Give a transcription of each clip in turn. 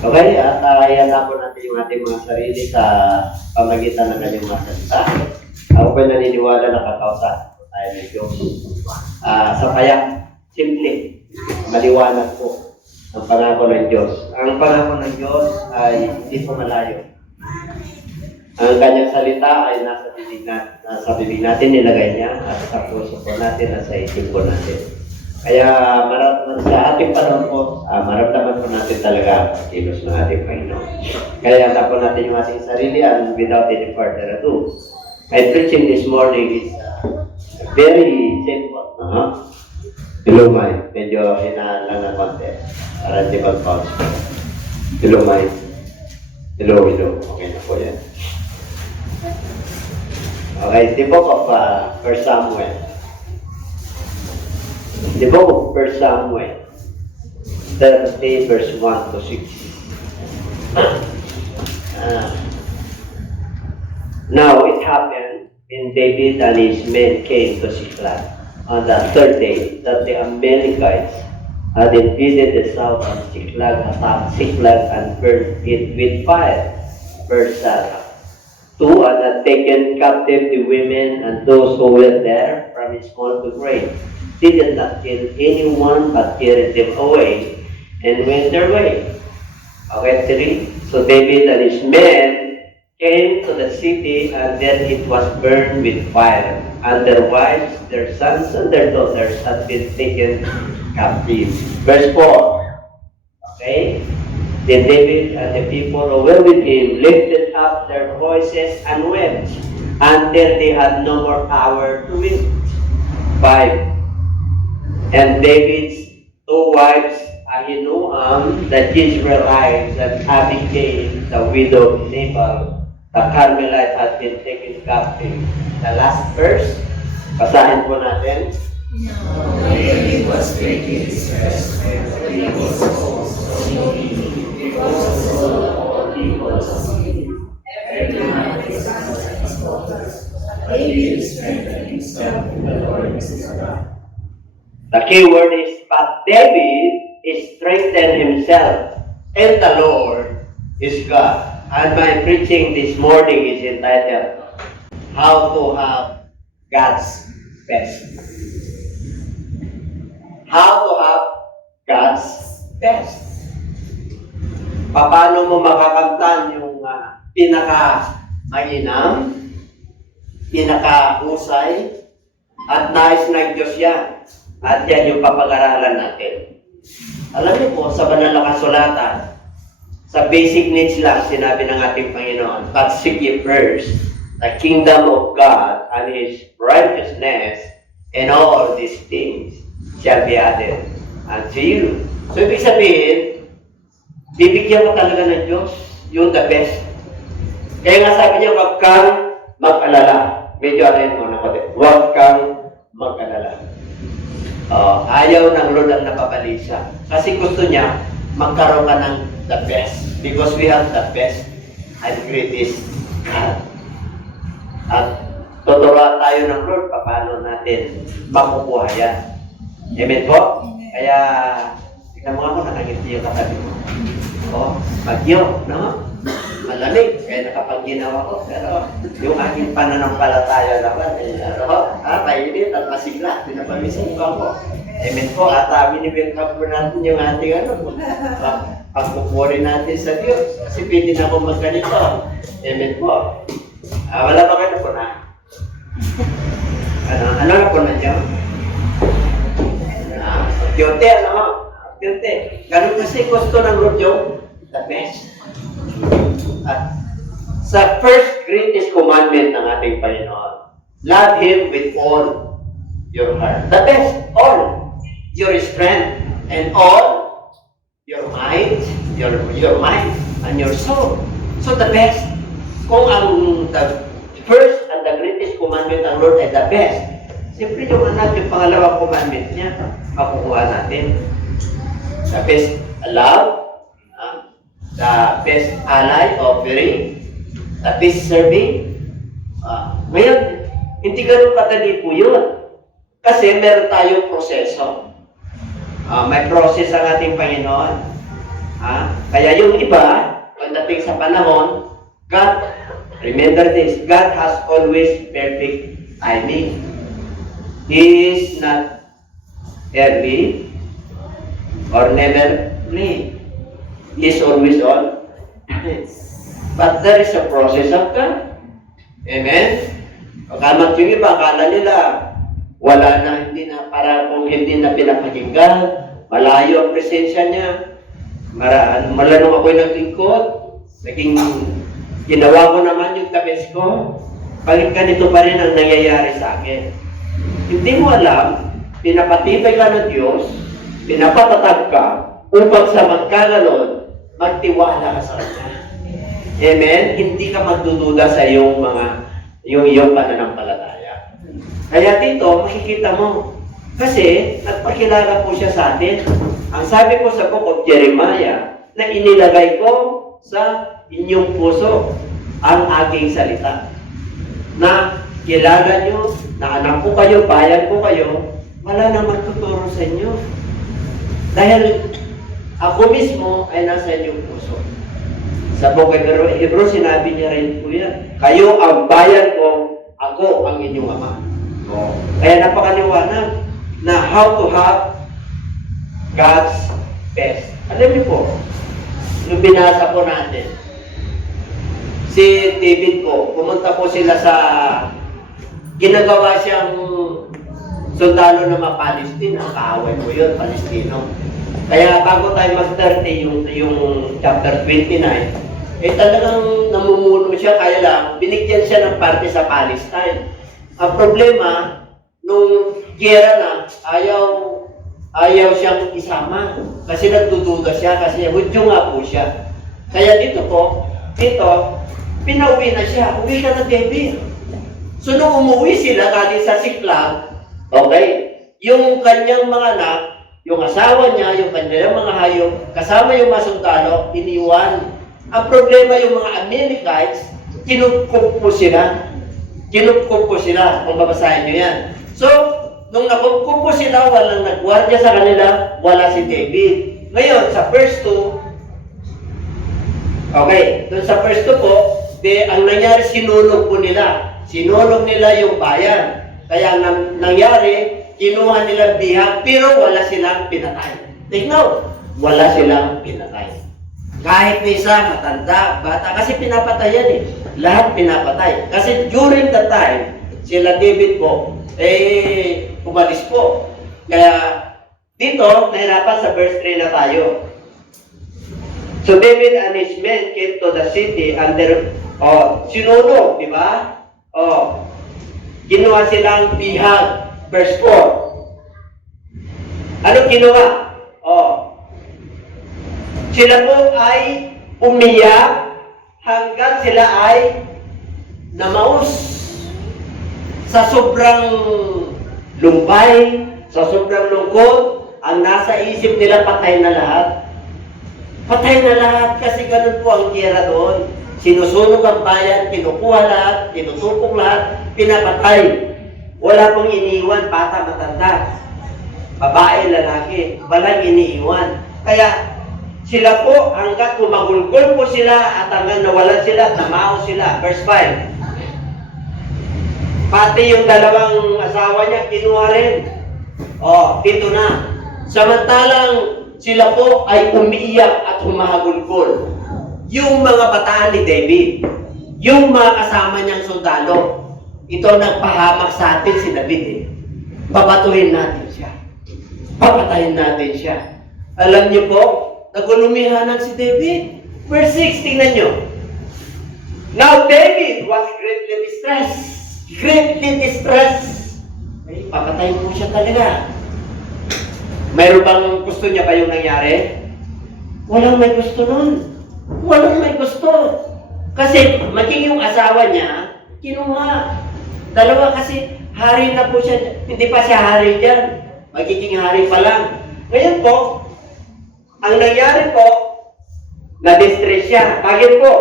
Okay, at ihanda po natin yung ating mga sarili sa pamagitan ng kanyang mga salita. Ako po'y naniniwala na kakausapin po tayo ng Diyos. Sa kaya, simple, maliwanag po ang pangako ng Diyos. Ang pangako ng Diyos ay hindi po malayo. Ang kanyang salita ay nasa bibig natin, nilagay niya, at sa puso po natin, at sa isip po natin. Kaya sa ating panahon po, maramdaman po natin talaga ang kilos ng ating Panginoon. Kaya handa po natin yung ating sarili, and without any further ado, my preaching this morning is very simple. Hello, Mike. Medyo hinahan lang na konti. Para hindi mag-pause. Hello, Mike. Hello. Okay na po yan. Okay, the book of 1 Samuel. The book of 1 Samuel, 30 verse 1 to 6. Now it happened when David and his men came to Ziklag on the third day that the Amalekites had invaded the south of Ziklag, attacked Ziklag, and burned it with fire. Verse 2, and had taken captive the women and those who were there from small to great. They did not kill anyone, but carried them away and went their way. Okay, 3. So David and his men came to the city, and then it was burned with fire, and their wives, their sons, and their daughters had been taken captive. Verse 4. Okay? Then David and the people who were with him lifted up their voices and wept until they had no more power to weep. 5. And David's two wives, Ahinoam, the Jezreelite, and Abigail, the widow of Nabal, the Carmelite, had been taken captive. The last verse, basahin po natin. Now, David was greatly distressed, for he was also because the soul of all people was in every man his sons and his daughters. David strengthened himself in the Lord his God. The key word is, but David strengthened himself in the Lord his God. And my preaching this morning is entitled, How to Have God's Best. How to have God's best. Paano mo makakamtan yung pinaka-mainam, pinaka-husay, at nais ng Diyos yan. At yan yung papag-aralan natin. Alam niyo po, sa banal na kasulatan, sa basic needs lang, sinabi ng ating Panginoon, but seek ye first the kingdom of God and His righteousness, and all these things shall be added unto you. So, ibig sabihin, bibigyan mo talaga ng Diyos yung the best. Kaya nga sabi niya, huwag kang mag-alala. Medyo alayin mo na konti. Huwag kang mag-alala. Ayaw ng Lord ang napabalisa. Kasi gusto niya, magkaroon ka ng the best. Because we have the best and greatest God. At tuturuan tayo ng Lord, paano natin makukuha yan. Amen po? Kaya, tingnan mo ako, nakangiti yung katabi mo. Bagyo, no? Malamig, kaya nakapag-ginawa ko. Pero yung aking pananampalataya naman, painit at masigla. Pinapamisin ko ako. Amen po, at welcome po natin yung ating pagpupuri natin sa Diyos. Kasi pwede na akong magganito. Amen po. Wala ba kayo po na? Ano na po na dyan? Tiyonte, Tiyonte. Ganun kasi gusto ng Lord yung the best. At sa first greatest commandment ng ating Panginoon, love Him with all your heart. The best, all. Your strength and all your mind, your mind and your soul. So the best. Kung ang the first and the greatest commandment ng Lord ay the best, siyempre yung anak, yung pangalawang commandment niya, makukuha natin. The best love, the best ally offering, the best serving. Ngayon, hindi ganun kadali po yun. Kasi meron tayong proseso. May process ang ating Panginoon. Kaya yung iba, pagdating sa panahon, God, remember this, God has always perfect timing. He is not early or never late. He is always on. But there is a process of God. Amen? Pagkamat yung iba, akala nila, wala na, hindi na, para kung hindi na pinapakinggan, malayo ang presensya niya. Malanong ako'y naglingkod, naging ginawa ko naman yung tabes ko, bakit ganito pa rin ang nangyayari sa akin? Hindi mo alam, pinapatibay ka ng Diyos, pinapatatag ka, upang sa magkaganon, magtiwala ka sa Kanya. Amen? Hindi ka magdududa sa iyong iyong pananampalataya. Kaya dito, makikita mo, kasi nagpakilala po siya sa atin. Ang sabi ko sa book of Jeremiah, na inilagay ko sa inyong puso ang aking salita. Na kilala nyo, na anak ko kayo, bayan ko kayo, wala na magtuturo sa inyo. Dahil ako mismo ay nasa inyong puso. Sa book of Hebrew, sinabi niya rin po yan, kayo ang bayan ko, ako ang inyong ama. Kaya napakaliwanag na how to have God's best. Alam niyo po, nung binasa po natin, si David po, pumunta po sila sa, ginagawa siyang sundalo ng mga Palestina, kaaway po yun, Palestino. Kaya bago tayo mag-30, yung chapter 29, talagang namumuno siya, kaya lang, binigyan siya ng parte sa Palestine. Ang problema, nung giyera na, ayaw siyang isama. Kasi nagdududa siya, kasi Hudyo nga po siya. Kaya dito, pinauwi na siya. Uwi ka na, David. So, nung umuwi sila, galing sa Siklag, okay, yung kanyang mga anak, yung asawa niya, yung kanyang mga hayop, kasama yung mga sundalo, iniwan. Ang problema, yung mga Amalekites, kinupkup po sila. Kinupkup po sila, kung babasahin nyo yan. So, nung nakupkup po sila, walang nagwardya sa kanila, wala si David. Ngayon, sa verse 2, okay, dun sa verse 2 po, ang nangyari, sinulog po nila. Sinulog nila yung bayan. Kaya ang nangyari, kinuha nila bihag, pero wala silang pinatay. Tignan, wala silang pinatay. Kahit may isa, matanda, bata, kasi pinapatayan eh. Lahat pinapatay. Kasi during the time, sila David po, umalis po. Kaya dito, nahirapan sa verse 3 na tayo. So David and his men came to the city and sinunog, di ba? Ginawa silang bihag. Verse 4. Ano ginawa? Sila po ay umiyak hanggang sila ay namaus. Sa sobrang lumbay, sa sobrang lungkot, ang nasa isip nila patay na lahat. Patay na lahat kasi ganun po ang giyera doon. Sinusunog ang bayan, kinukuha lahat, tinutupok lahat, pinapatay. Wala pong iniiwan, bata, matanda. Babae, lalaki, walang iniiwan. Kaya sila po, hanggat kumagulgol po sila at hanggang nawalan sila, namao sila. Verse 5. Pati yung dalawang asawa niya, kinuha rin. Dito na. Samantalang sila po ay umiiyak at humahagulgol. Yung mga bataan ni David, yung mga kasama niyang sundalo, ito nagpahamak sa atin si David eh. Babatuhin natin siya. Papatayin natin siya. Alam niyo po, nagulumihanan si David. Verse 6, tingnan nyo. Now David was greatly distressed. Greatly distressed. Ay, papatayin po siya talaga. Mayroon bang gusto niya pa yung nangyari? Walang may gusto nun. Walang may gusto. Kasi maging yung asawa niya, kinuha. Dalawa kasi hari na po siya. Hindi pa siya hari dyan. Magiging hari pa lang. Ngayon po, ang nangyari po, na-distress siya. Bakit po?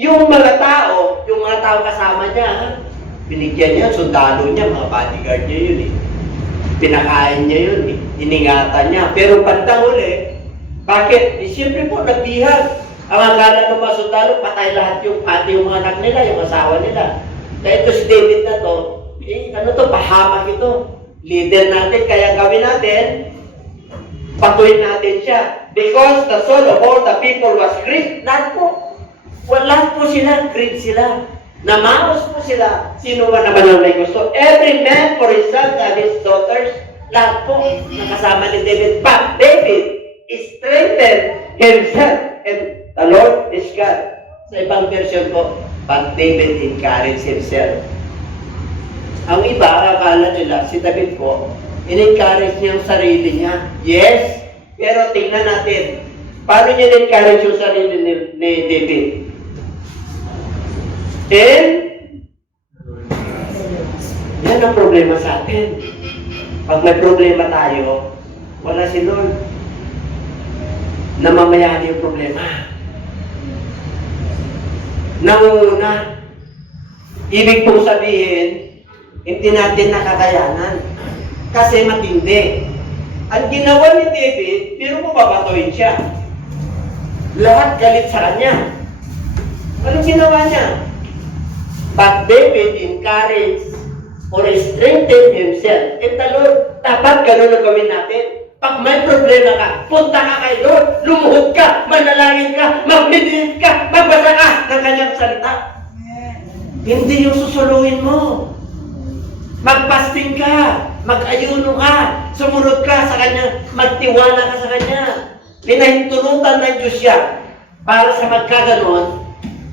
Yung mga tao kasama niya, binigyan niya, sundalo niya, mga bodyguard niya yun eh. Pinakain niya yun eh. Iningatan niya. Pero bandang uli, Bakit? Siyempre po, nagbihag. Ang akala ng mga sundalo, patay lahat yung pati yung mga anak nila, yung asawa nila. Kaya ito si David na to, pahamak ito. Leader natin, kaya gawin natin, patuin natin siya. Because the soul of all the people was grieved. Lahat po. Wala po sila, grieved sila. Namaos po sila. Sino ba naman ang may gusto? Every man for his sons and his daughters. Lahat po, nakasama ni David. But David strengthened himself. And the Lord is God. Sa ibang version po, but David encouraged himself. Ang iba, akala nila, si David po, in-encourage niya yung sarili niya. Yes, pero tingnan natin, paano niya in-encourage yung sarili ni David? And, yan ang problema sa atin. Pag may problema tayo, wala si Lord. Namamayahan yung problema. Nangunguna. Ibig pong sabihin, hindi natin nakakayanan. Kasi matindi. Ang ginawa ni David, pero mo babatuin siya. Lahat galit sa kanya. Anong ginawa niya? But David encouraged or strengthened himself. And the Lord, dapat ganun ang gawin natin. Pag may problema ka, punta ka kay Lord, lumuhod ka, manalangin ka, mag-meditate ka, magbasa ka ng kanyang salita. Hindi yung susuluhin mo. Magpasting ka, mag-ayuno ka, sumunod ka sa kanya, magtiwala ka sa kanya. Pinahintulutan ng Diyos siya para sa magkaganon,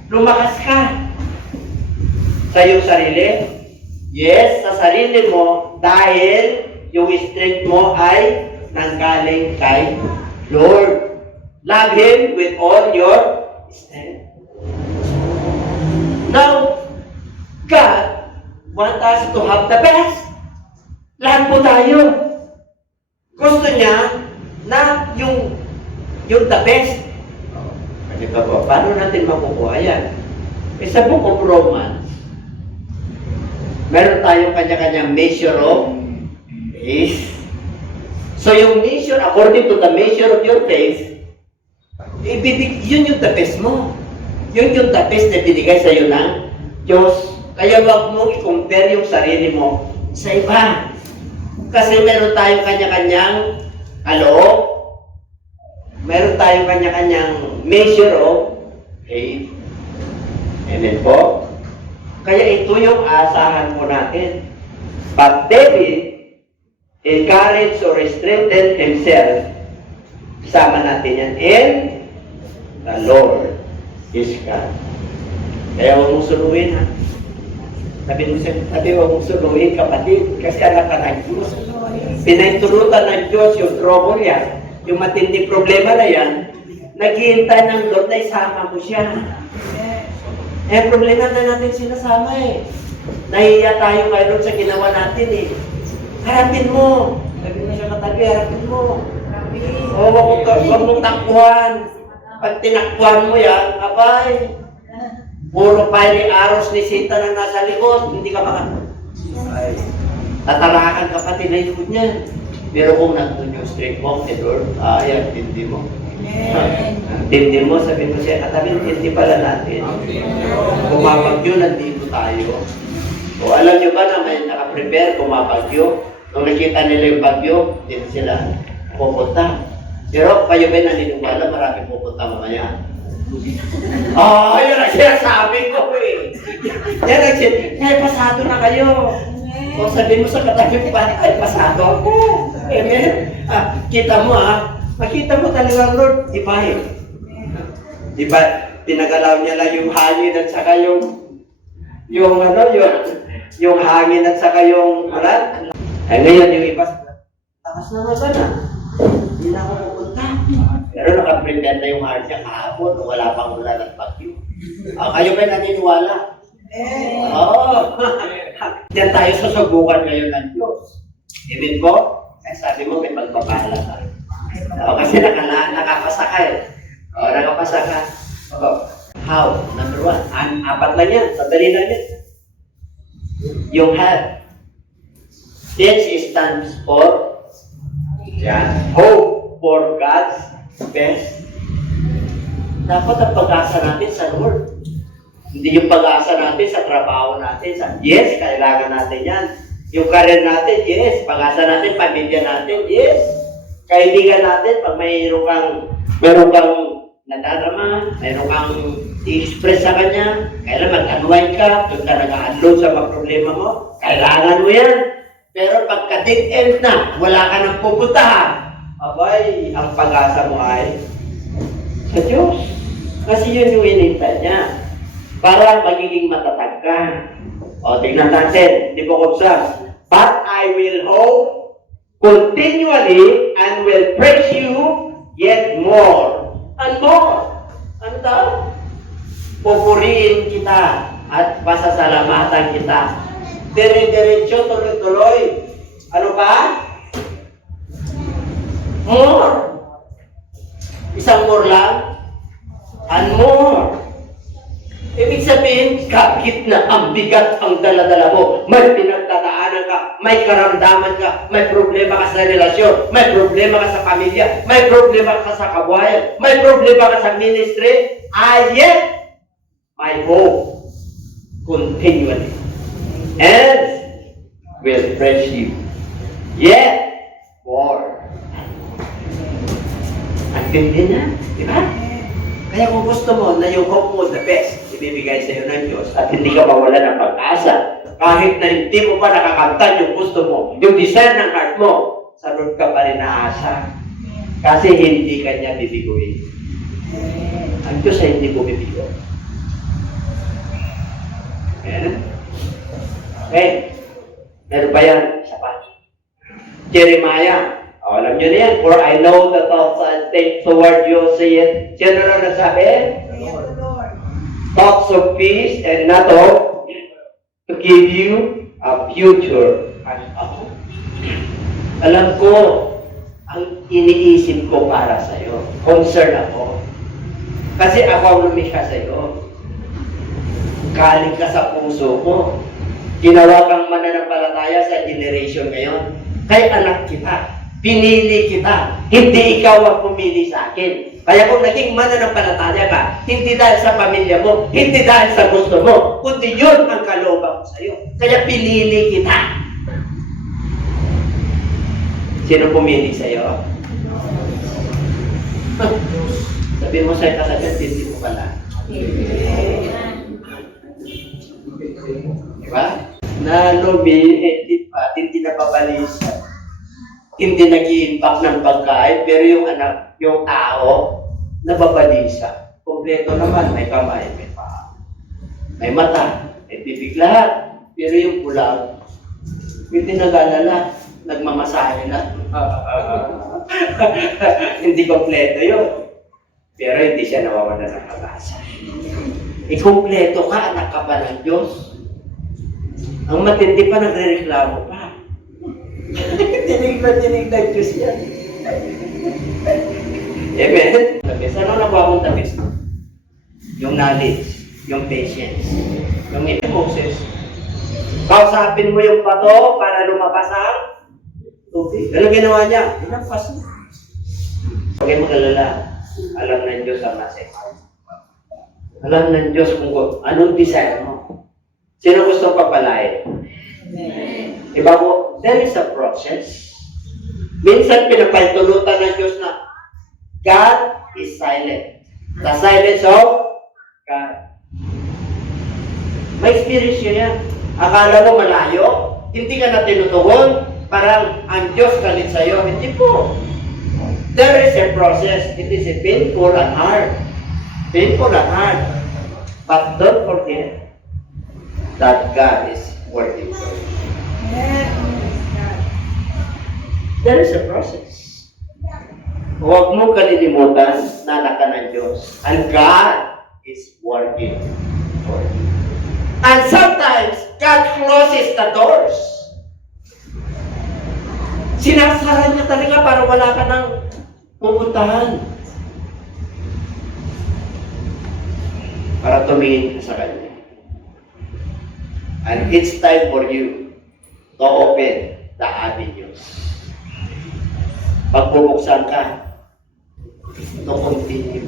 lumakas ka. Sa iyong sarili? Yes, sa sarili mo, dahil yung strength mo ay nanggaling kay Lord. Love Him with all your strength. Now, God wants us to have the best. Lahat po tayo. Gusto niya na yung the best. Ano ba po? Paano natin makukuha yan? Sa book of Romans, meron tayong kanya-kanyang measure of faith. So yung measure, according to the measure of your faith, yun yung the best mo. Yun yung the best na binigay sa iyo ng Diyos. Kaya wag mo i-compare yung sarili mo sa iba. Kasi meron tayong kanya-kanyang kaloob. Meron tayong kanya-kanyang measure of faith. Amen po? Kaya ito yung asahan po natin. But David encouraged or strengthened himself. Kasama natin yan. And the Lord is God. Kaya huwag mong suluhin, ha? Sabi huwag mong suluhin, kapatid. Kasi anak ka ng Diyos. Pinahintulutan ng Diyos yung trouble yan. Yung matindi problema na yan, naghihintay ng Lord na isama mo siya. Eh, problema na natin sinasama eh. Nahiya tayo ngayon sa ginawa natin eh. Harapin mo. Sabi mo siya katabi, harapin mo. O, huwag mong takbuhan. Pag tinakbuhan mo yan, abay, puro fiery arrows ni Satan na nasa likod, hindi ka tatarakan ka pati na likod niyan. Pero kung nandun yung straight mo, Lord, yan, hindi mo. Hindi mo, sabi mo siya, katabi, hindi pala natin. Kumapagyo, nandito tayo. O alam nyo ba na may nakaprepare, kumapagyo? Nung nakita nila yung bagyo, dito sila pupunta. Pero kayo ba naniniwala, marami pupunta mamaya? Yun ang sinasabi ko eh. Yan ang sinasabi, pasado na kayo. O sabi mo sa katabi pa, ay pasado ako. Amen? Kita mo makita mo talaga, Lord, ipahin. Diba, pinagalaw niya lang yung hangin at saka yung hangin at saka yung ulan. Ay ngayon yung iba, takas na ba na? Hindi na ako pupunta. Pero nakaprepare na yung heart niya kahapon, wala pang ulan at bagyo. Kayo ba naniniwala? Diyan tayo susubukan ngayon ng Diyos. Amen po? Ay sabi mo, may pagpapala ka. Kasi nakapasa ka eh. Nakapasa ka. How? Number one. Apat lang yan. Sadali lang yan. Yung have. This stands for hope for God's best. Dapat ang pag-asa natin sa Lord. Hindi yung pag-asa natin sa trabaho natin. Yes, kailangan natin yan. Yung career natin, yes. Pag-asa natin, pamilya natin, yes. Kaibigan natin, pag mayroon kang nadarama, mayroon kang i-express sa kanya, kailan mag-unwind ka, doon ka nag-unload sa mga problema mo, kailangan mo yan. Pero pagka dead end na, wala ka nang pupuntahan, abay, ang pag-asa mo ay sa Diyos. Kasi yun yung inintay niya. Para magiging matatag ka. O, tingnan natin. Di ba kubsa? But I will hope continually and will praise you yet more and more. Ano daw? Pupuriin kita at pasasalamatan kita. Dire-diretso, tuloy-tuloy. Ano pa? More. Isang more lang? And more. Ibig sabihin, kahit na ang bigat ang dala-dala mo, may pinagdadaanan ka, may karamdaman ka, may problema ka sa relasyon, may problema ka sa pamilya, may problema ka sa kabuhayan, may problema ka sa ministry, yet, my hope continually and will praise you. Yet, more. Ang ganda na, di ba? Kaya kung gusto mo na yung hope mo, the best, ibibigay sa iyo ng Diyos at hindi ka mawala ng pag-asa. Kahit na hindi mo pa nakakamtan yung gusto mo, yung desire ng heart mo, sa Lord ka pa rin naasa. Kasi hindi ka niya bibiguin. Ang Diyos ay hindi ko bibigo. Ayan. Okay. Meron ba yan? Isa pa. Jeremiah. Alam nyo na yan. For I know the thoughts I think toward you, say it. Sino na nasabi? Thoughts of peace and not of to give you a future. Alam ko, ang iniisip ko para sa iyo. Concern ako. Kasi ako ang lumikha sa iyo. Galing ka sa puso ko. Ginawa kang mananampalataya sa generation ngayon. Kay anak kita. Pinili kita. Hindi ikaw ang pumili sa akin. Kaya kung naging mananampalataya ka, hindi dahil sa pamilya mo, hindi dahil sa gusto mo, kundi yun ang kalooban ko sa iyo. Kaya pinili kita. Sino pumili sa iyo? Sabi mo sa'yo kasagad, hindi mo pala. Diba? Na lumiit pa, hindi napabalisa. Hindi nag-i-impact ng pagkain, pero yung anak, yung tao, nababalisa. Kompleto naman, may kamay, may paa, may mata, may bibig lahat. Pero yung pulang, hindi nag-alala, nagmamasahe na. Hindi kompleto yun. Pero hindi siya nawawala ng pag-asa. Ikumpleto ka, anak ka pa ng Diyos. Ang matindi pa, nagre-reklamo pa. Tinig na Diyos yan. Amen? Tapos, ano nakuha mong tapos? Yung knowledge, yung patience, yung Moses. Kausapin mo yung bato para lumabas ang tubig. Ano ginawa niya? Hinampas niya. Huwag kayong mag-alala. Alam ng Diyos ang nasa. Alam ng Diyos kung anong desire mo. Sino gusto papalain? Diba po? There is a process. Minsan pinapahintulutan ng Diyos na God is silent. The silence of God. May experience nyo yan. Akala mo malayo, hindi ka na tinutugon, parang ang Diyos galit sa'yo. Hindi po. There is a process. It is a painful and hard. Painful and hard. But don't forget that God is working for you. There is a process. Huwag mong kalilimutan na anak ka ng Diyos. And God is working for you. And sometimes, God closes the doors. Sinasara niya talaga para wala ka nang pupuntahan. Para tumingin ka sa Kanya. And it's time for you to open the avenues. Pag bubuksan ka, to continue.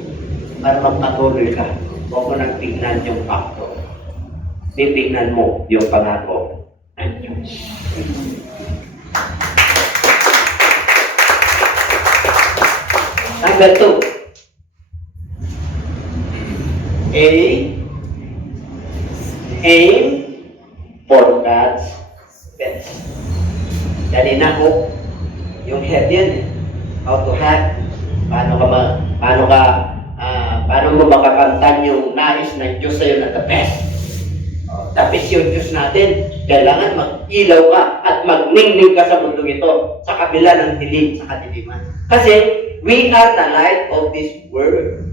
Para magpatuloy ka. Huwag mo nang tignan yung factor. Titignan mo yung pangako ng Diyos. Number 2. Aim for God's best. Kanina ko, yung head yun, how to hack, paano mo makakamtan yung nais ng Diyos sa'yo na the best. The best yung Diyos natin, kailangan mag-ilaw ka at magningning ka sa mundo ito, sa kabila ng dilim, sa kadiliman. Kasi, we are the light of this world.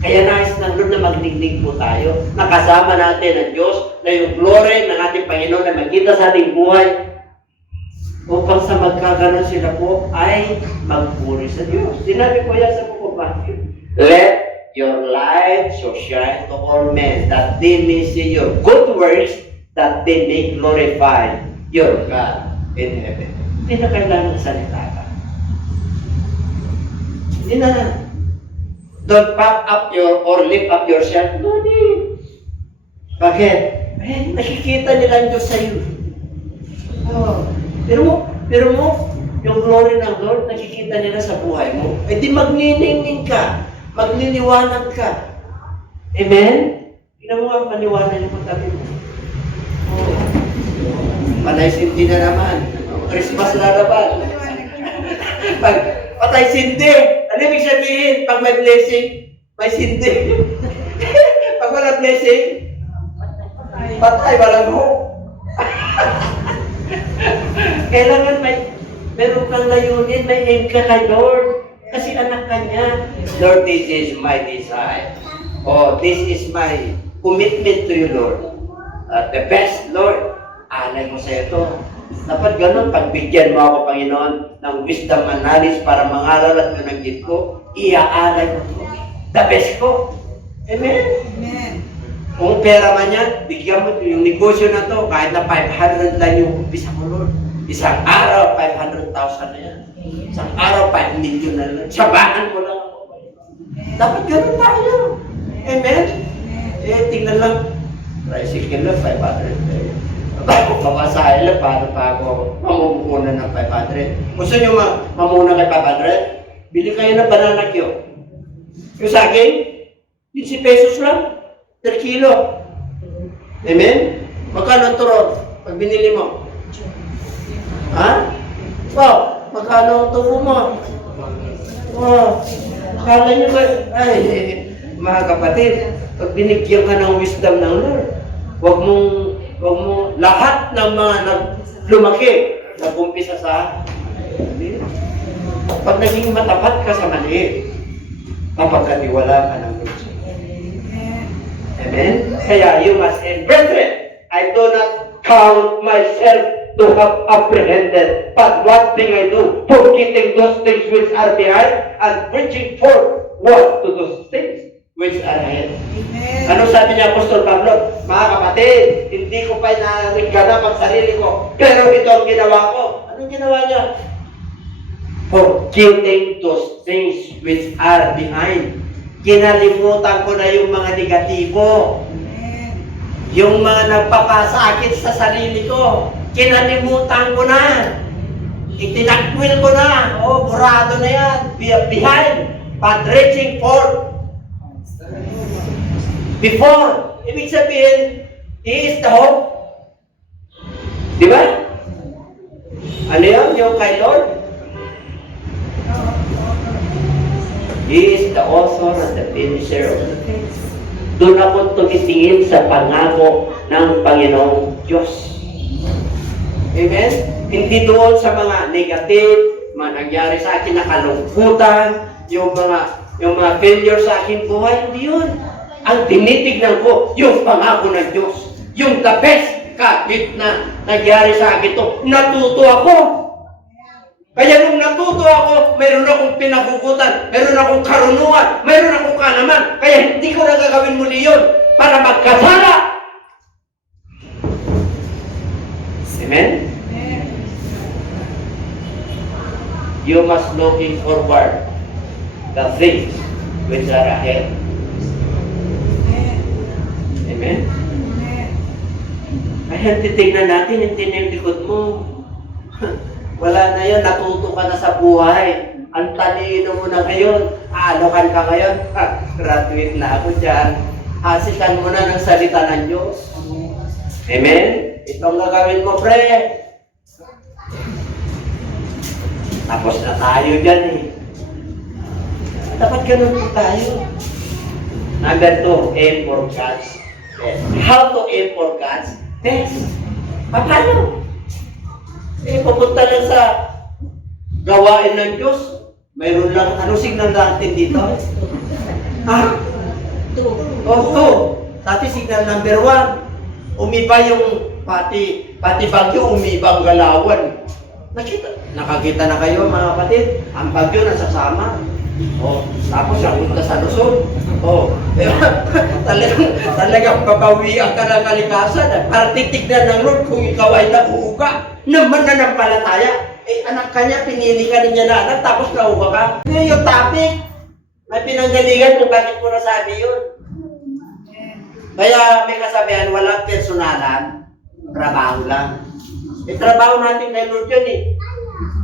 Kaya nais ng Lord na magningning po tayo. Nakasama natin ang Diyos na yung glory ng ating Panginoon na magkita sa ating buhay upang sa magkaganon sila po ay magpuri sa Diyos. Sinabi ko yan sa Book of Matthew. Let your light so shine to all men that they may see your good works, that they may glorify your God in heaven. Hindi na kailangan salita ka. Hindi na. Don't pop up or lift up yourself. No need. Bakit? Nakikita nila ang Diyos sa'yo. Oh. Pero mo, yung glory ng Lord, nakikita nila sa buhay mo. Eh di magniningning ka. Magliliwanag ka. Amen? Tingnan mo ang paliwanag yung pagtabi mo. Oh. Panay sindi na naman. Christmas na naman. Patay sindi. Ano ibig sabihin? Pag may blessing, may sindi. Pag wala blessing, patay, walang hope. Kailangan meron kang layunin, may aim ka kay Lord. Kasi anak ka niya. Lord, this is my desire. Oh, this is my commitment to you, Lord. The best, Lord. Alay mo sa ito. Dapat ganun, pagbigyan mo ako, Panginoon, ng wisdom and knowledge para mangaral at nanggit ko, iaalay mo ito. The best ko. Amen? Amen. Kung pera man yan, bigyan mo yung negosyo na to, kahit na 500 lang yung umpisa mo, Lord. Isang araw, 500,000 na yan. Isang araw, 5 million na lang. Sabahan mo lang ako. Dapat ganun tayo. Amen? Eh, tingnan lang. Tricycle lang, 500. Mamasahe lang, paano pa ako mamumukunan ng 500. Gusto nyo mamuna kay 500? Bili kayo ng banana cue. Yung saging, 15 pesos lang. Per kilo. Amen? Magkano ang turon pag binili mo? Ha? Wow, magkano ang turo mo? Wow, akala nyo ba? Ay, mga kapatid, pag binigyan ka ng wisdom ng Lord, wag mong lahat ng mga lumaki, nag-umpisa sa pag naging matapat ka sa mali, mapagkatiwala ka ng Lord. Amen? Kaya you must end. Brethren, I do not count myself to have apprehended, but one thing I do, forgetting those things which are behind, and reaching forward to those things which are ahead. Amen. Ano sabi niya, Apostol Pablo? Mga kapatid, hindi ko pa nariganap ang sarili ko, pero ito ang ginawa ko. Anong ginawa niya? Forgetting those things which are behind. Kinalimutan ko na yung mga negatibo. Amen. Yung mga nagpapasakit sa sarili ko. Kinalimutan ko na. Itinakwil ko na. Oh, burado na yan. Behind. But reaching forward. Before. Ibig sabihin, He is the hope. Di ba? Ano yun? Yung kay Lord? He is the author and the finisher of the faith. Doon ako tumitingin sa pangako ng Panginoong Diyos. Amen? Hindi doon sa mga negative, mga nangyari sa akin na kalungkutan, yung mga failure sa aking buhay, hindi yun. Ang tinitignan ko, yung pangako ng Diyos. Yung the best, kahit na nangyari sa akin ito, natuto ako. Kaya nung natuto ako, mayroon akong pinagugutan, mayroon akong karunungan, mayroon akong kalaman. Kaya hindi ko na gagawin muli yun para magkasala. Amen? You must looking forward the things which are ahead. Amen? Kaya titignan natin, hindi na yung likod mo. Wala na yun, natuto ka na sa buhay. Ang talino mo na ngayon. Aalokan ka ngayon. Graduate na ako dyan. Hasikan mo na ng salita ng Diyos. Amen? Ito ang gagawin mo, pre. Tapos na tayo dyan eh. Dapat ganun po tayo. Number 2, aim for God's best. How to aim for God's best? Paano? Pupunta lang sa gawain ng Diyos. Mayroon lang, ano signal natin dito? Ha? 2. Dati signal number 1. Umiba yung pati bagyo, umiba ang galawan. Nakakita na kayo mga kapatid? Ang bagyo nasasama. Tapos siya punta sa Luzon. Talagang papawian ka ng kalikasan. Para titignan ng Lord kung ikaw ay nauuga. Naman na nampalataya. Anak ka niya, pinili ka niya na anak, tapos nauuga ka. Ngayon yung topic. May pinanggalingan kung bakit mo nasabi yun. Kaya may kasabihan, walang personalan, trabaho lang. Trabaho natin kay Lord yan eh.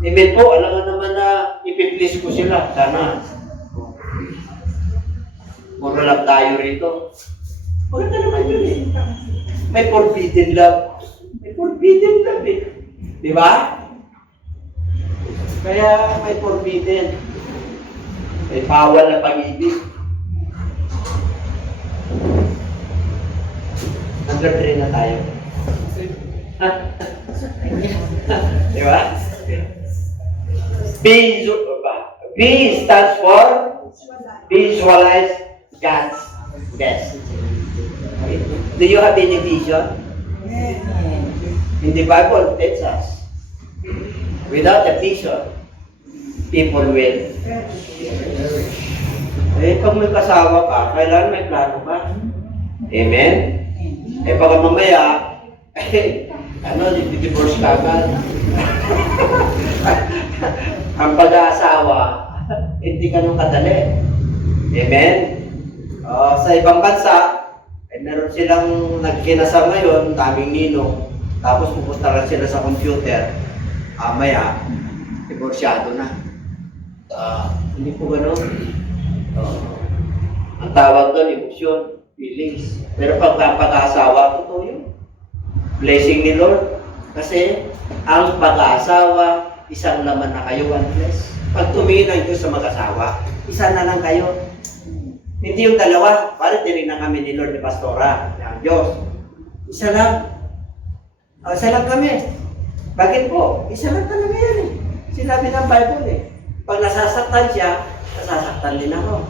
Amen po, alam nga naman na ipiplease ko sila. Sana. Puro love tayo rito. Maganda naman yun eh. May forbidden love. May forbidden love eh. Di ba? Kaya may forbidden. May bawal na pag-ibig. Number 3 na tayo. Di ba? B stands for visualize God's best. Okay. Do you have any vision? In the Bible, it tells us, without a vision, people will. Pag may kasawa ka, kailangan may plano ka. Amen? Baka mamaya, divorce ka agad. Ang pag-aasawa, hindi ka nung kadali. Amen? Sa ibang bansa, meron silang nagkinasal ngayon, daming ninong. Tapos pupunta lang sila sa computer. Maya, divorsyado na. Hindi po gano'n. Ang tawag doon, emotion, feelings. Pero pag-asawa, totoo yun. Blessing ni Lord. Kasi ang pag-aasawa, isang laman na kayo, one flesh. Pag tumingin ang Diyos sa mag-asawa, isa na lang kayo. Hindi yung dalawa. Parang tinignan kami ni Lord ni Pastora, ng Diyos. Isa lang. Isa lang kami. Bakit po? Isa lang talaga yan eh. Sinabi ng Bible eh. Pag nasasaktan siya, nasasaktan din ako.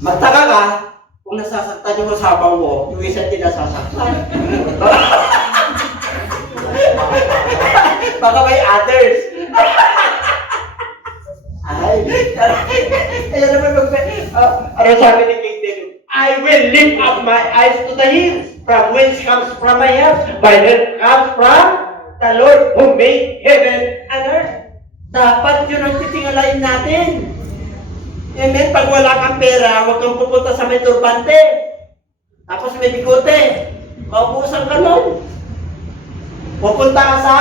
Magtaka ka, kung nasasaktan yung usapang mo, yung isa din nasasaktan. Baka may others. Ayan naman ano sabi ni King David? I will lift up my eyes to the hills. From whence comes from my help? My help comes from the Lord who made heaven and earth. Dapat yun ang titingalain natin. Amen? Pag wala kang pera, huwag kang pupunta sa may turbante. Tapos may bigote. Maubusan ka nun. Pupunta ka sa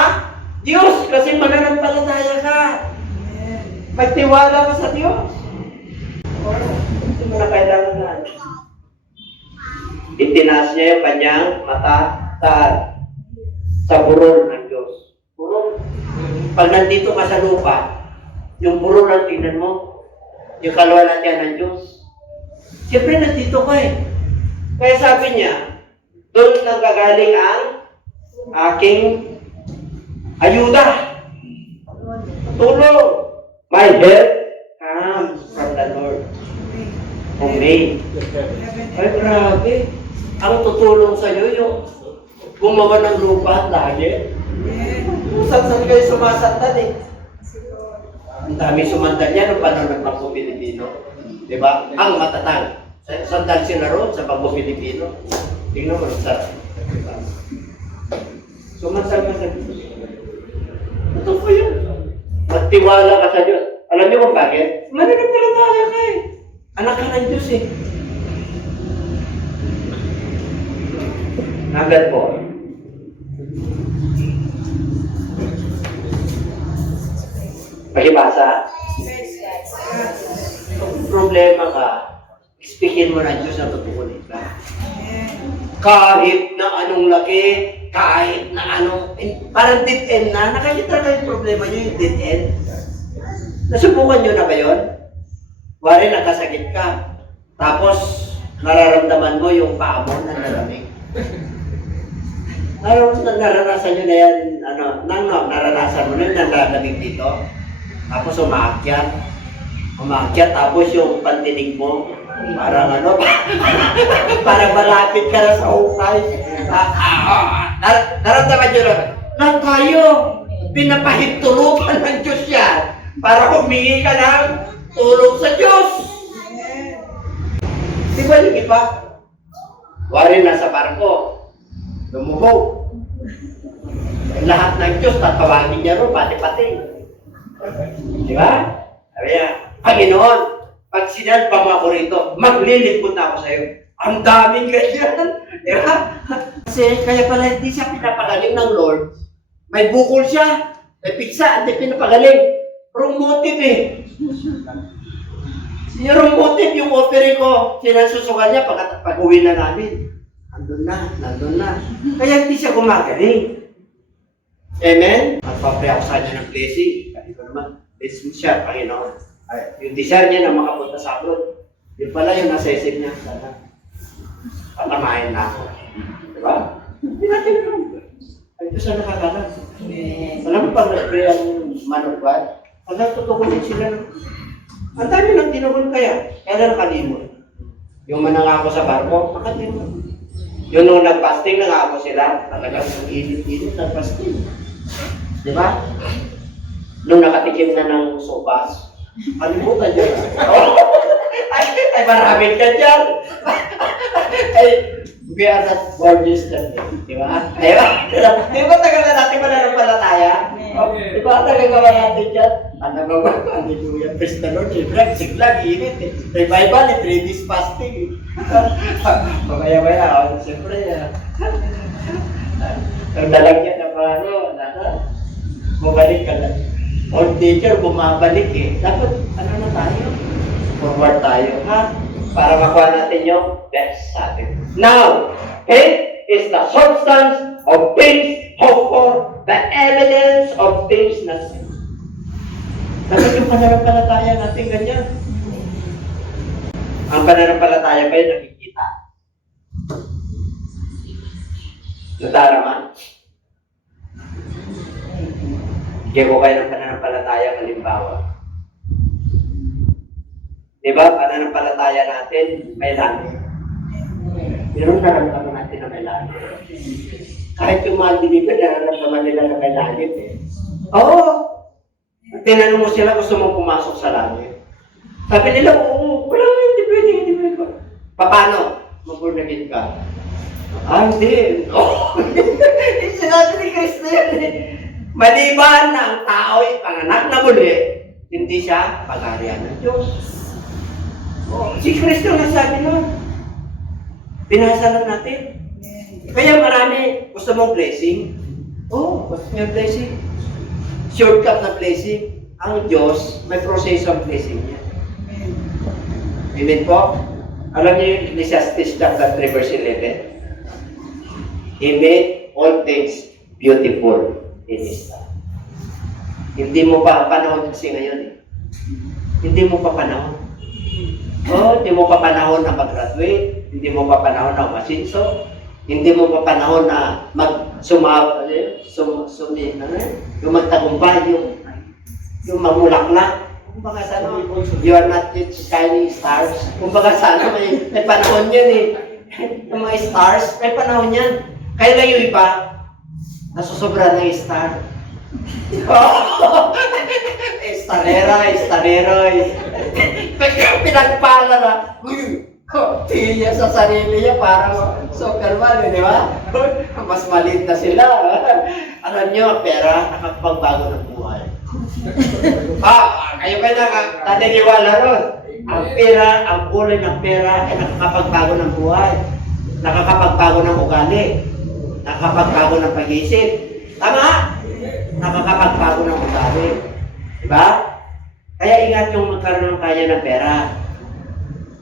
Diyos kasi mananampalataya ka. Magtiwala ka sa Diyos. Ito mo na kailangan na. Itinaas niya yung kanyang mata sa burol ng Diyos. Burol. Pag nandito ka sa lupa, yung burol ang tingnan mo, yung kaluwalhatian ng Diyos. Siyempre nandito ka eh. Kaya sabi niya, doon nang gagaling ang aking ayuda. Tulong. My help comes from the Lord who made. Ay, grabe. Ang tutulong sa iyo yung gumawa ng lupa at langit. Saan kayo sumasaktan eh? Ang dami sumandan niya nung panahon ng Bangko Pilipino. Diba? Ang matatag. Sandal sila roon sa Bangko Pilipino. Tingnan mo, sarap. Diba? Sumasal ka sa Diyos. Ito po yun. Magtiwala ka sa Diyos. Alam niyo kung bakit? Mananampalataya ka eh. Anak ka ng Diyos eh. Number 4. Pakibasa. Kung problema ka, speakin mo na Diyos na tutukunin ka. Kahit na anong laki, kahit na anong, parang dead end na, nakakita ka yung problema nyo, yung dead end. Nasubukan nyo na ba yun? Wari, nagkasakit ka. Tapos, nararamdaman mo yung paa mo na nalamig. Naranasan nyo na yan, naranasan mo na yung nalamig dito. Tapos umaakyat, tapos yung pantinig mo, parang parang malapit ka na sa ukay. Naramdaman nyo na tayo, pinapahintulukan ng Diyos yan para humingi ka ng tulong sa Diyos. Di ba yung iba? Wari nasa barko, lumubog. Lahat ng Diyos, tatawagin niya ro, pati-pati. Di ba? Sabi niya, Panginoon, pag sinalpa mo ako rito, maglilingkod na ako sa iyo. Ang daming ganyan. Di ba? Kasi kaya pala hindi siya pinapagaling ng Lord. May bukol siya, may piksa, hindi pinapagaling. Wrong motive eh. Yung wrong motive, yung offering ko, sinasusukan niya pag uwi na namin. Nandun na. Kaya hindi siya gumagaling. Amen? Magpapray ako sa kanya ng blessing. Kasi ko naman, bless mo siya, Panginoon. Yung desire niya na makapunta sa abroad, yun pala yung nasa-isip niya. Sana, patamahin na ako. Diba? Hindi natin naman. Ay, ito sa nakakalang. Alam mo pag nag-pray ang man of God, pag natutukunin sila, ang dami ng tinukul kaya na nakalimot. Yung manangako sa barko, makalimot. Yung nung nag-fasting, nangako sila, talagang init-init ng fasting. Di ba? Nung nakatikim na ng sopas, kalimutan nyo. Ay, maraming ka dyan. Ay, we are not born yesterday. Di ba? Di ba tagal na natin mananampalataya? Di ba tagagawa natin dyan? Ano ba? Hallelujah. Praise the Lord. Siyempre, siglang init eh. Revival eh, 3 days fasting eh. Mamaya-maya, siyempre. Ang dalagyan na paano, bumalik ka lang. Old teacher, bumabalik eh. Dapat, na tayo? Forward tayo, ha? Para makuha natin yung best sa atin. Now, faith is the substance of things hoped for, the evidence of things not seen. Dapat yung pananampalataya natin ganyan. Ang pananampalataya kayo nakikita. Nadarama. Bigyan ko kayo ng pananampalataya halimbawa. Diba? Pananampalataya natin may langit. Pero nararamdaman natin na may langit. Kahit yung mga deliver, nararamdaman nila na may langit eh. Oo! Tinanong mo sila, gusto mo pumasok sa langit. Sabi nila, oo, wala nga, hindi pwede. Paano? Maburnagin ka. Hindi. Oh. Sinabi ni Kristo yan eh. Maliban na ang tao'y panganak na muli, hindi siya pag-arihan ng Diyos. Oh, si Kristo nasabi nun. Binasa lang natin. Kaya marami, gusto mong blessing? Oh, gusto mong blessing? Shortcut na blessing. Ang Diyos, may proseso ang blessing niya. Amen po? Alam niyo yung Ecclesiastes chapter 3 verse 11? He made all things beautiful in His time. Hindi mo pa panahon kasi ngayon eh. Hindi mo pa panahon. Oh, hindi mo pa panahon na mag-graduate, hindi mo pa panahon na umasinso, hindi mo pa panahon na yung magtagumpay, yung mamulaklak. Kumbaga sana, you are not yet shining stars. Kumbaga sana may panahon yan eh. Yung mga stars, may panahon yan. Kaya lang yung iba, nasusobra ng star. Starero. Pinagpala na. Tiya sa sarili niya parang Superman, di ba? Mas maliit na sila. Alam nyo, pera, nakapagbago ng buhay. Kayo ba naniniwala ron? Ang pera, ang kulay ng pera ay nakakapagbago ng buhay. Nakakapagbago ng ugali. Nakakapagbago ng pag-iisip. Tama? Nakakapagbago ng ugali. Diba? Kaya ingat yung magkaroon ng kaya ng pera.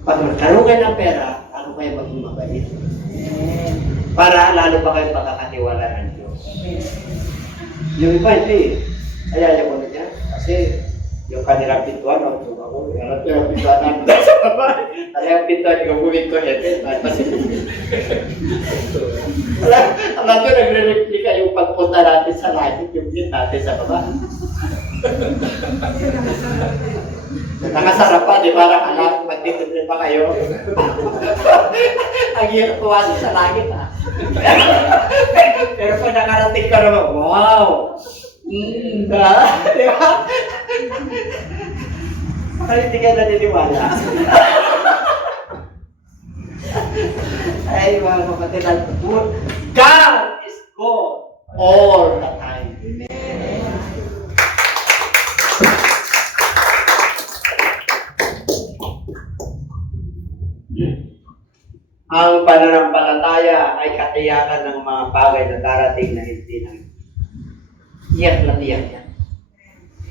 Pag magkaroon kayo ng pera, ano kayo maging mabait? Para lalo pa kayo pagkakatiwala ng Diyos. Yung iba, hindi. Kaya yung ano niya, kasi yung kanilang pintuan, ako, yung pintuan namin sa baba. Kaya yung pintuan, yung bumig ko, alam ko, nagre-replika yung pagpunta natin sa langit, yung pintuan natin sa baba. Nakasarap pa, di ba? Alam, magtitipin pa kayo. Ang hirap pumasok sa langit, ha? Pero pag nakarating ka naman, wow! Di ba? Bakit hindi ka naniniwala? Ay, mga kapatid, God is God all the time. Ang pananampalataya ay katiyakan ng mga bagay na darating na hindi na tiyak na tiyak yan.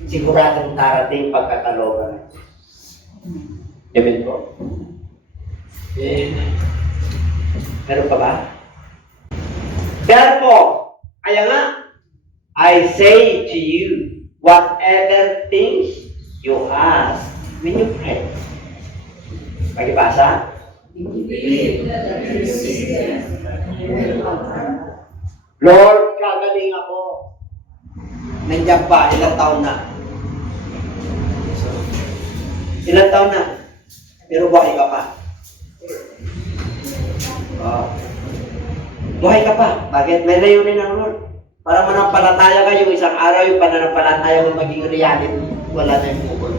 Siguradong darating pagkatalogan. Amen po. Meron pa ba? Therefore, kaya nga, I say to you, whatever things you ask when you pray. Pagibasa? Lord, kagaling ako. Nandiyan pa, ilang taon na. Ilang taon na. Pero buhay ka pa. Buhay ka pa. Bakit? May layunin ng Lord. Para manampalataya ka yung isang araw, yung pananampalataya mo maging reality. Wala na yung pukul.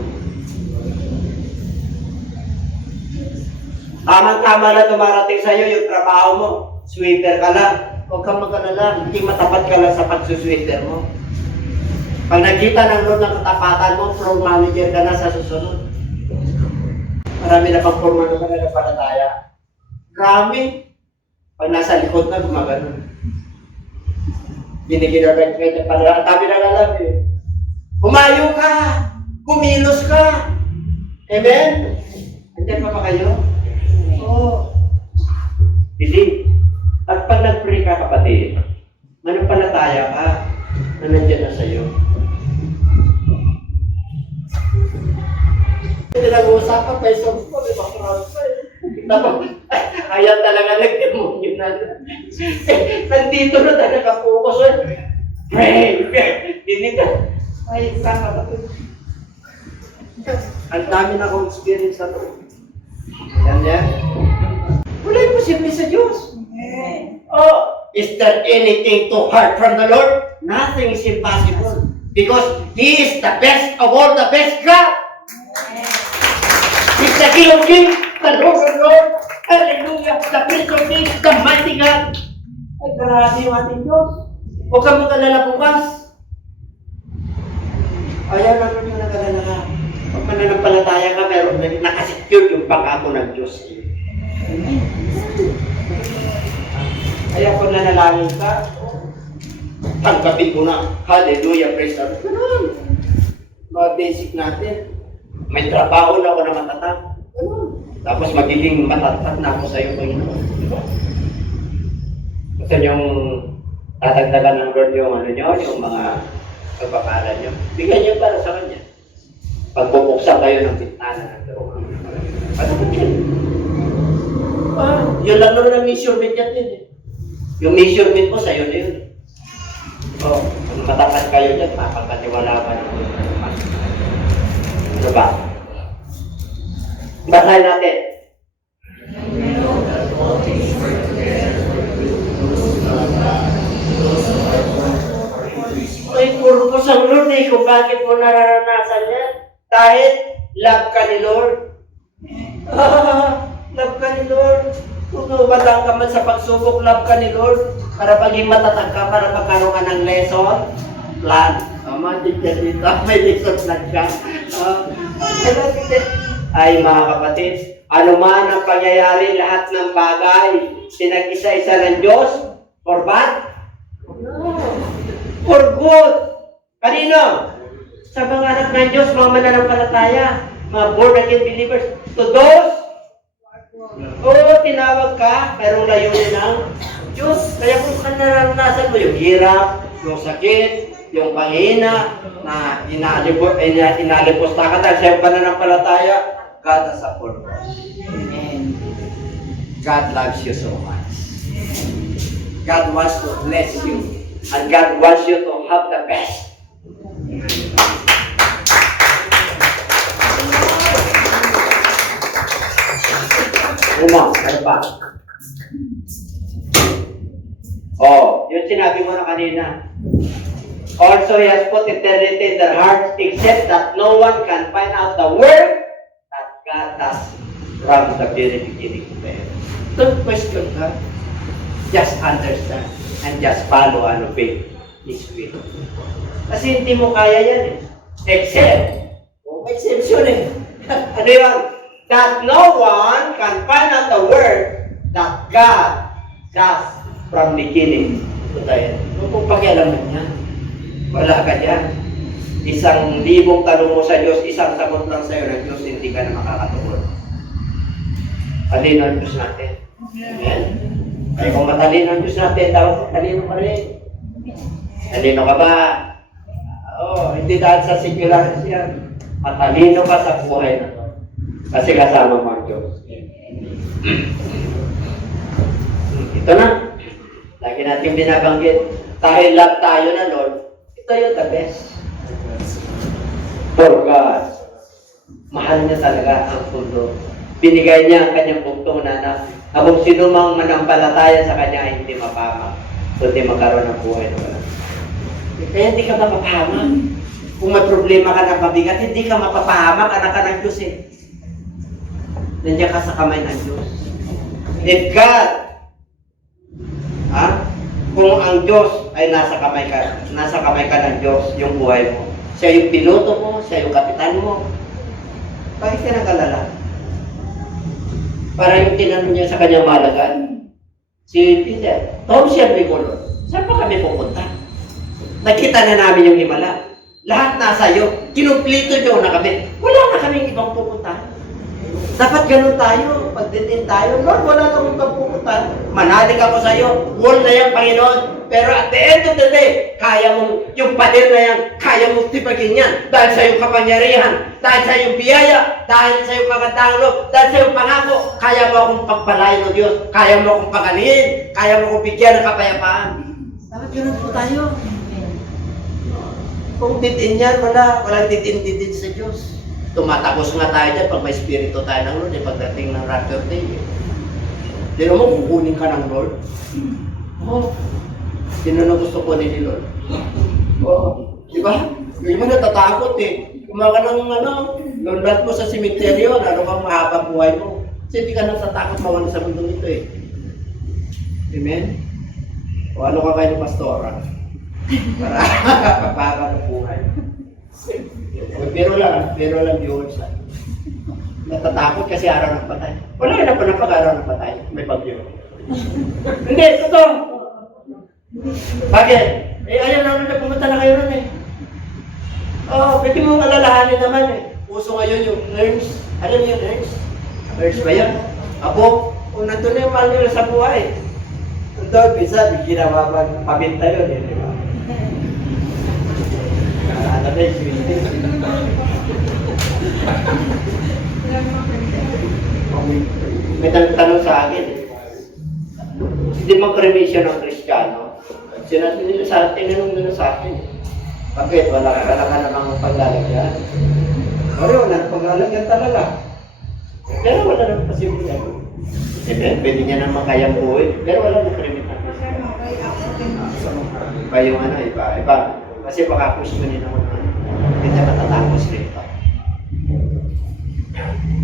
Tamang-tama na dumarating sa'yo yung trabaho mo. Sweeper ka lang. Huwag kang mag-alala. Hindi matapat ka lang sa pagsusweeper mo. Pag nakita ng Lord ng katapatan mo, floor manager ka na sa susunod. Marami na pang forma na pananampalataya. Marami. Pag nasa likod na, gumagano. Giniginagay ka na pala. Ang dami na alam eh. Humayo ka! Kumilos ka! Amen? Andiyan pa ba kayo? Oo. Hindi. At pag nag-pray ka, kapatid, manampalataya ka na nandiyan na sa'yo. Hindi nag-uusapan, may songs po, may background pa eh. Ayan talaga nag-demonyo na. Nandito na talaga focus on. Pray! Hindi ka. Ay, tama ba ito? Ang dami na akong experience na ito. Yan. Wala yung posible sa Diyos. Oh, is there anything too hard from the Lord? Nothing is impossible. Because He is the best of all the best God. He's the King of Kings, the Lord of Lords. Hallelujah. The Prince of Peace, the mighty God. Ay, grabe yung ating Diyos. Huwag kang mag-alala bukas. Ayaw naman yung nag-alala ka. Pag mananampalataya ka, pero nakasecure yung pangako ng Diyos. Kaya kung nanalangin ka, tanggapin mo na. Hallelujah, praise the Lord. Ganun. Mga basic natin. May trabaho na ako na matatag. Ganun. Tapos magiging matatag na ako sa iyo, Panginoon. Diba? Gusto niyong tatagdagan ng Lord yung ano nyo, yung mga pagpapalan nyo. Bigyan niyo para sa Kanya. Pagpupuksan kayo ng bintana ng Lord. Patapagin. Yun lang naman ang measurement natin eh. Yung measurement mo sa'yo na yun. Kung matapat kayo dyan, mapagkatiwala ka ng ano ba? Basahin natin. May purpose ang Lord eh, kung bakit mo nararanasan yan. Dahil love ka ni Lord. Love ka ni Lord. Kung umatang ka man sa pagsubok, love ka ni Lord. Para paging matatag ka, para magkaroon ka ng lesson plan. Magic ka dito. May lisod na siya. Ay mga kapatid, ano man ang pangyayari, lahat ng bagay, sinag-isa-isa ng Diyos, for bad? No. For good. Kanino? Sa mga anak ng Diyos, mga mananampalataya, mga born again believers. To those, tinawag ka, pero layunin ng Diyos. Kaya kung naranasan mo yung hirap, yung sakit, yung panghina, na inalipos na ka dahil sa pananampalataya, God has a purpose. Amen. God loves you so much. God wants to bless you. And God wants you to have the best. Ano pa? Yung sinabi mo na kanina. Also, He has put eternity in their hearts, except that no one can find out the word that God has from the very beginning of it. Don't question God. Just understand and just follow and obey His will. Kasi hindi mo kaya yan eh. Except, may exception eh. Ano yun? That no one can find out the word that God does from beginning to the end. Kung pakialaman niya, wala ka dyan. 1,000 tanong mo sa Diyos, isang sagot lang sa'yo ng Diyos, hindi ka na makakatulog. Talino ang Diyos natin. Amen? Kaya kung matalino ang Diyos natin, dapat matalino ka rin. Talino ka ba? Hindi dahil sa secular yan. Matalino ka sa buhay na to. Kasi kasama mo ang Diyos. Ito na. Lagi natin binabanggit. Dahil love tayo na, Lord, ito yung the best. For God. Mahal niya talaga ang mundo. Binigay niya ang kanyang buktong na anak. Kung sino mang manampalataya sa kanya ay hindi mapahamak. Kundi magkaroon ng buhay na wala. Kaya hindi ka mapapahamak. Kung may problema ka na mabigat, hindi ka mapapahamak. Anak ka ng Diyos eh. Nandiyan ka sa kamay ng Diyos. If God, kung ang Diyos ay nasa kamay ka ng Diyos, yung buhay mo. Siya yung piloto mo, siya yung kapitan mo. Bakit ka nag-alala? Para yung tinanong niya sa kanyang malagan. Si Peter, Tom siya Bicolor, saan pa kami pupunta? Nakita na namin yung himala. Lahat nasa iyo. Kinumplito niyo na kami. Wala na kaming ibang pupunta. Dapat ganun tayo. Pagdating tayo, Lord, wala na akong pupunta. Manalig ako sa iyo. Wall na yan, Panginoon. Pero at the end of the day, kaya mo, yung pader na yan, kaya mo tipagin yan. Dahil sa iyong kapangyarihan, dahil sa iyong biyaya, dahil sa iyong kagandaang loob, dahil sa iyong pangako, kaya mo akong pagpalain ng Diyos, kaya mo akong paganin, kaya mo akong bigyan ng kapayapaan. Dapat ganun po tayo. Kung titin yan, walang titin-titin sa Diyos. Tumatapos nga tayo dyan pag may spirito tayo ng Lord, pagdating ng rapture day. Di mo, kukunin ka ng Lord. Sino na gusto ko ni Lord? Di ba? Hindi mo natatakot eh. Kumaka ng lundat mo sa simenteryo, kang mahabang buhay mo. Kasi hindi ka natatakot mawala sa mundo nito eh. Amen? O ano ka kayo ng pastora? Para kapapaka ng buhay. Pero lang viewers ha. Natatakot kasi araw ng patay. Wala na pa ng pag-araw ng patay. May bagyo. Hindi, totoo. Bakit? Ayaw na pumunta na kayo nun eh. Pwede mong alalahanin naman eh. Puso ngayon yung nerves. Alam niyo yung nerves? Nerves ba yan? Abo, kung nandun na yung mahal nila sa buhay. Nandun, bisa, ginawa pabinta yun eh. Di ba? Ano na yung may tanong sa akin eh. Hindi mag-remission ng Kristiyano. Sinabi nila sa atin, tinanong nila sa akin. Bakit? Wala ka namang paglalagyan. Wala na paglalagyan talaga. Pero wala nang pasimula. Pwede niya naman kayang buhay. Pero wala nang krimitan. Iba yung iba. Kasi baka questionin ako na hindi na matatapos rito.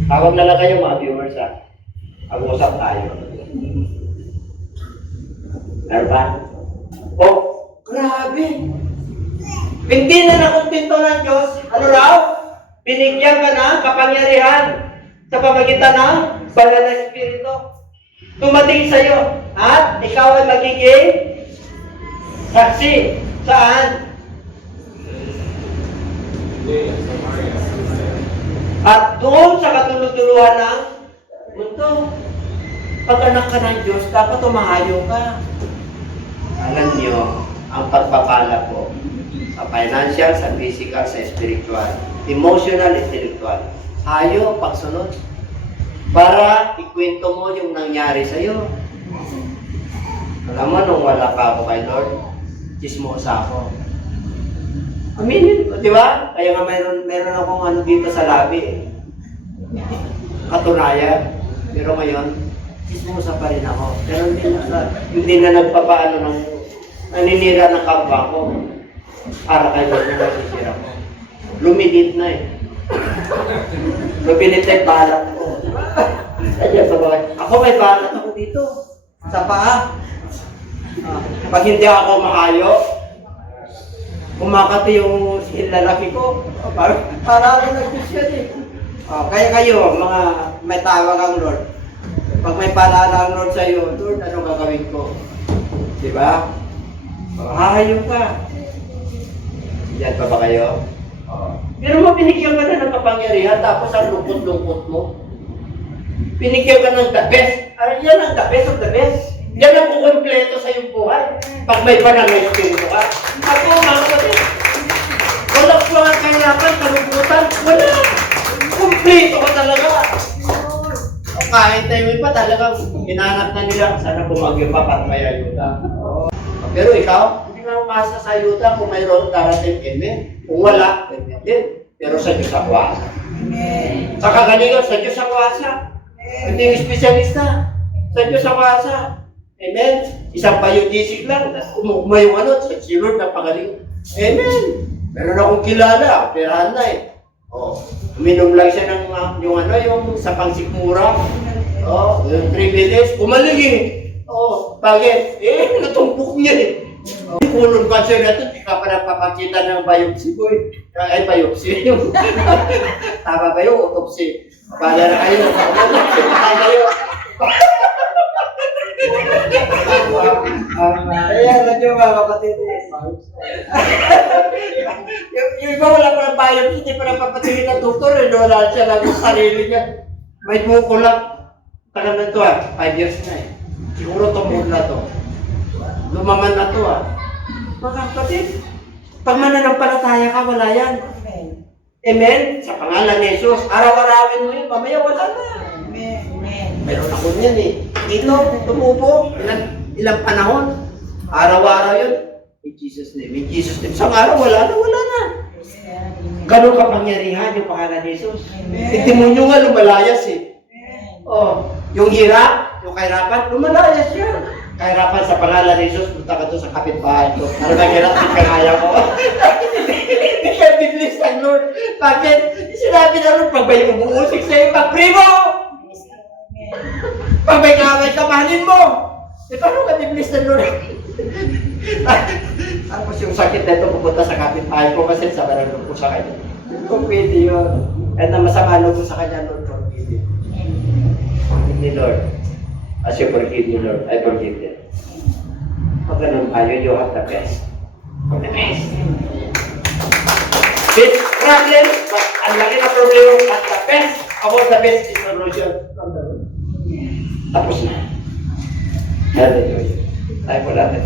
Tawag na lang kayo mga viewers ha. Pag-usap tayo. Meron ba? Grabe! Hindi na nakontento ng Diyos. Ano raw? Binigyan ka ng kapangyarihan sa pamagitan ng banal na Espiritu. Tumating sa iyo at ikaw ay magiging saksi. Saan? At doon sa katulog-tuluhan ng mundo. Pag anak ka ng Diyos, dapat umahayo ka. Alam niyo, ang pagpapala po sa financial, sa physical, sa spiritual, emotional, intellectual. Hayo, pagsunod. Para ikwento mo yung nangyari sa'yo. Alam mo, nung wala pa ako kay Lord, chismosa ako. Aminin ko, di ba? Kaya nga meron akong ano dito sa labi eh. Katunayan. Pero ngayon, chismosa pa rin ako. Pero hindi na nagpapaano ng naninira ng kapwa ko. Para kay Lord na nasisira ko. Lumilid na eh. Lumilid na yung balat ko. Kaya ako may balat ako dito. Sa paa. Pag hindi ako makayo, kumakati yung lalaki ko. Para nag-Diyos yan eh. Kaya kayo, mga may tawag ang Lord. Pag may paalala ang Lord sa iyo, Lord, anong gagawin ko? Di ba? Hahayo ka. Yan pa ba kayo? Pero mo, binigyan ka na ng kapangyarihan, tapos ang lungkot-lungkot mo. Binigyan ka ng the best. Yan ang the best of the best. Yan ang kukumpleto sa iyong buhay. Pag may banal na espiritu ka. Ako, mga kapatid, wala po ang kahirapan, kalungkutan. Wala. Kumpleto ka talaga. Kahit tayo pa talagang hinanap na nila. Sana bumagyo pa para may ayuda. Pero ikaw, hindi ka umasa sa ayuda kung mayroon darating. Amen. Kung wala, din. Pero sa Diyos ang kuwasa. Sa kagalingan, sa Diyos ang kuwasa. Hindi yung espesyalista. Sa Diyos ang kuwasa. Amen. Isang biodisic lang. Kumukma yung ano, sa Lord na pagaling. Amen. Meron akong kilala, perahan na eh. Uminom lang siya ng yung sa pangsikmura. Yung privilege. Umalig eh. Bakit? Natumpok niya eh. Punong cancer na ito, di ka pa napapakita ng biopsy ko eh. Ay, biopsy yung... Tama ba yung autopsy? Bala na kayo. Tama kayo. Kaya nandiyo mga kapatid. Yung iba wala pa ng biopsy, hindi pa napapatingin ng doktor. Wala siya lang yung sarili niya. May buko lang. Tagal na ito 5 years na eh. Siguro tumod na to. Lumaman na to Mga kapatid, pag mananampalataya ka, wala yan. Amen? Sa pangalan ni Jesus, araw-arawin mo yun, mamaya wala na. Meron ako niyan eh. Dito, tumubo, ilang panahon. Araw-araw yun. In Jesus' name, in Jesus' name. Sa araw, wala na. Ganun kapangyarihan yung pangalan ni Jesus. Itimonyo nga, lumalayas eh. Yung hirap, yung kahirapan, lumalayas yan. Kahirapan sa pangalan ni Jesus, punta ka doon sa kapitbahay ko. Ano ba hirap, hindi ka kaya mo? Hindi ka biblis ng Lord. Bakit? Sinabi na Lord, pag may umuusik sa'yo, pag-primo! Pag may kaway ka, mahalin mo! Paano ka biblis ng Lord? Tapos yung sakit na ito, pupunta sa kapitbahay ko kasi sa barangay ko sa kanya. Kung pwede yun. At na masama loob sa kanya, Lord, kung pwede. Ni Lord. As you forgive me, Lord, I forgive them. Pag ganun tayo, you have the best. The best. Big problem, but ang laki na problema at the best of all the best is solution from the Lord. Tapos na. Hallelujah. Tayo po natin.